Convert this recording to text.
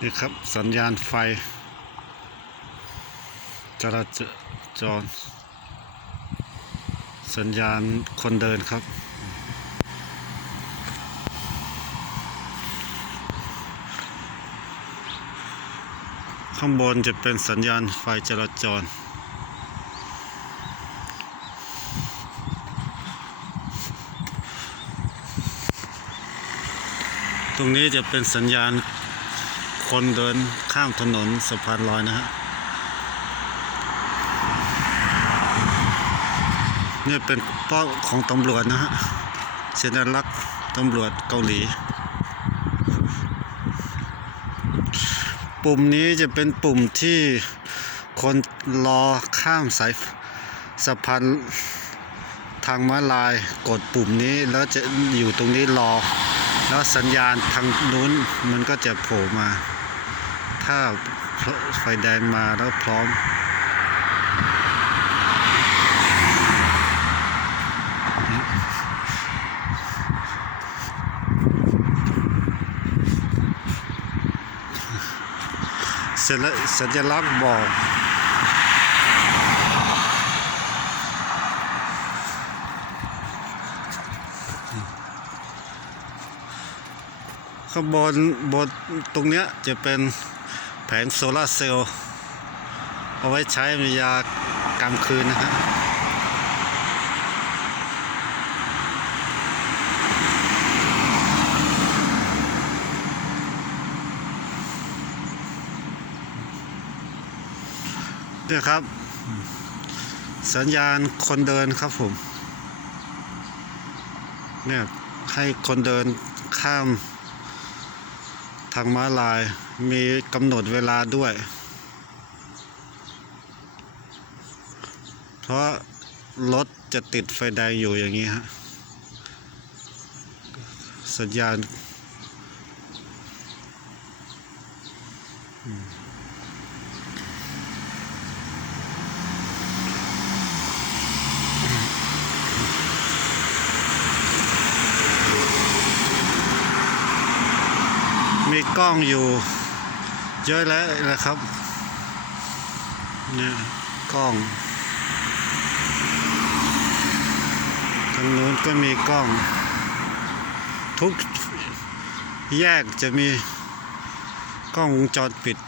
นี่ครับสัญญาณไฟ จราจร สัญญาณคนเดินครับ ข้างบนจะเป็นสัญญาณไฟจราจรตรงนี้จะเป็นสัญญาณ คนเดินข้ามถนนสะพานลอยนะฮะนี่เป็นป้าของตำรวจนะฮะเสัญลักษณ์ตำรวจเกาหลี ปุ่มนี้จะเป็นปุ่มที่คนรอข้ามสายสะพานทางม้าลายกดปุ่มนี้แล้วจะอยู่ตรงนี้รอ แล้วสัญญาณทางนู้นมันก็จะโผล่มา ถ้าไฟแดงมาแล้วพร้อมเสร็จแล้วสัญลักษณ์บอก ข้างบนบนตรงเนี้ยจะเป็นแผงโซลาร์เซลล์เอาไว้ใช้ในยากลางคืนนะฮะเนี่ยครับ สัญญาณคนเดินครับผมเนี่ยให้คนเดินข้าม ทางม้าลายมีกำหนดเวลาด้วย เพราะรถจะติดไฟแดงอยู่อย่างนี้ฮะ สัญญาณ มีกล้องอยู่เยอะแล้วนะครับเนี่ยกล้องทางนู้นก็มีกล้อง ทุกแยกจะมีกล้องวงจรปิด